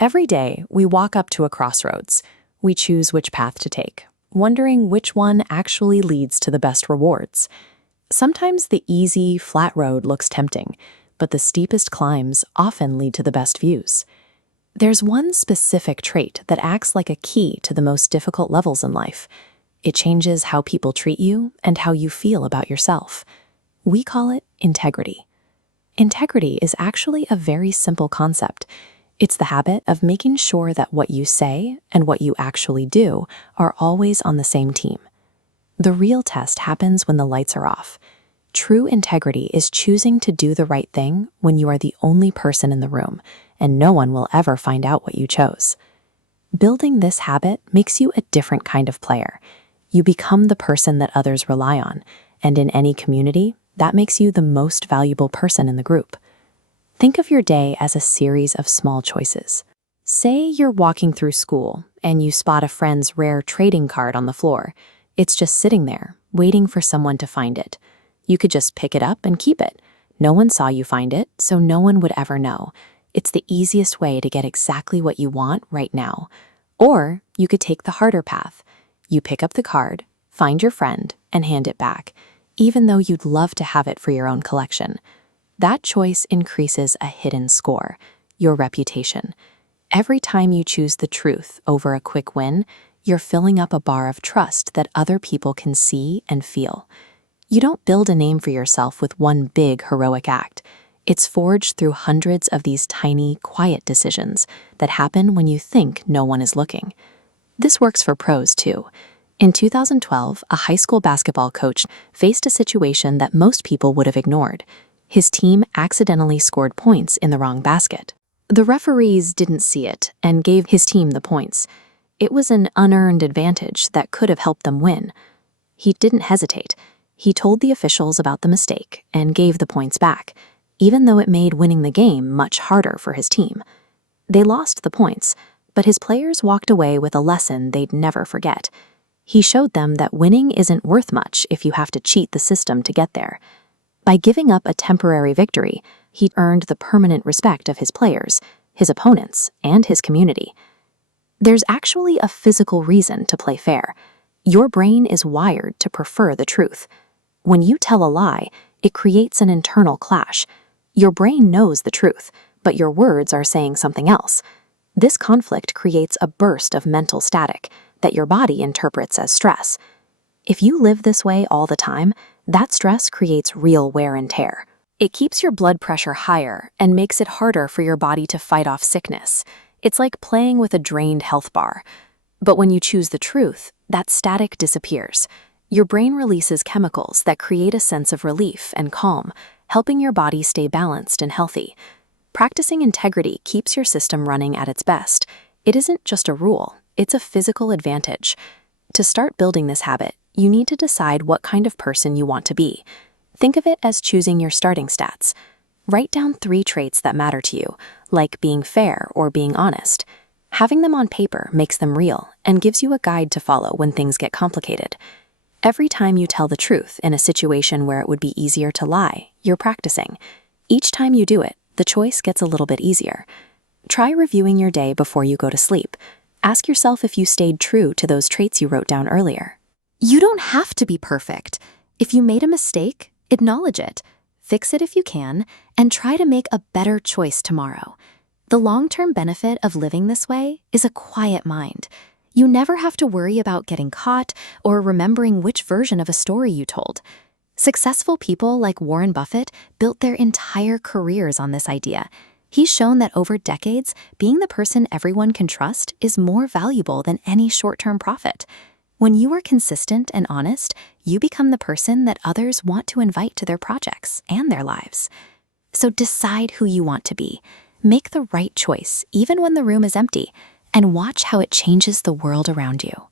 Every day, we walk up to a crossroads. We choose which path to take, wondering which one actually leads to the best rewards. Sometimes the easy, flat road looks tempting, but the steepest climbs often lead to the best views. There's one specific trait that acts like a key to the most difficult levels in life. It changes how people treat you and how you feel about yourself. We call it integrity. Integrity is actually a very simple concept. It's the habit of making sure that what you say and what you actually do are always on the same team. The real test happens when the lights are off. True integrity is choosing to do the right thing when you are the only person in the room, and no one will ever find out what you chose. Building this habit makes you a different kind of player. You become the person that others rely on, and in any community, that makes you the most valuable person in the group. Think of your day as a series of small choices. Say you're walking through school and you spot a friend's rare trading card on the floor. It's just sitting there, waiting for someone to find it. You could just pick it up and keep it. No one saw you find it, so no one would ever know. It's the easiest way to get exactly what you want right now. Or you could take the harder path. You pick up the card, find your friend, and hand it back, even though you'd love to have it for your own collection. That choice increases a hidden score, your reputation. Every time you choose the truth over a quick win, you're filling up a bar of trust that other people can see and feel. You don't build a name for yourself with one big heroic act. It's forged through hundreds of these tiny, quiet decisions that happen when you think no one is looking. This works for pros too. In 2012, a high school basketball coach faced a situation that most people would have ignored. His team accidentally scored points in the wrong basket. The referees didn't see it and gave his team the points. It was an unearned advantage that could have helped them win. He didn't hesitate. He told the officials about the mistake and gave the points back, even though it made winning the game much harder for his team. They lost the points, but his players walked away with a lesson they'd never forget. He showed them that winning isn't worth much if you have to cheat the system to get there. By giving up a temporary victory, he earned the permanent respect of his players, his opponents, and his community. There's actually a physical reason to play fair. Your brain is wired to prefer the truth. When you tell a lie, it creates an internal clash. Your brain knows the truth, but your words are saying something else. This conflict creates a burst of mental static that your body interprets as stress. If you live this way all the time, that stress creates real wear and tear. It keeps your blood pressure higher and makes it harder for your body to fight off sickness. It's like playing with a drained health bar. But when you choose the truth, that static disappears. Your brain releases chemicals that create a sense of relief and calm, helping your body stay balanced and healthy. Practicing integrity keeps your system running at its best. It isn't just a rule, it's a physical advantage. To start building this habit, you need to decide what kind of person you want to be. Think of it as choosing your starting stats. Write down 3 traits that matter to you, like being fair or being honest. Having them on paper makes them real and gives you a guide to follow when things get complicated. Every time you tell the truth in a situation where it would be easier to lie, you're practicing. Each time you do it, the choice gets a little bit easier. Try reviewing your day before you go to sleep. Ask yourself if you stayed true to those traits you wrote down earlier. You don't have to be perfect. If you made a mistake, acknowledge it, fix it if you can, and try to make a better choice tomorrow. The long-term benefit of living this way is a quiet mind. You never have to worry about getting caught or remembering which version of a story you told. Successful people like Warren Buffett built their entire careers on this idea. He's shown that over decades, being the person everyone can trust is more valuable than any short-term profit. When you are consistent and honest, you become the person that others want to invite to their projects and their lives. So decide who you want to be. Make the right choice, even when the room is empty, and watch how it changes the world around you.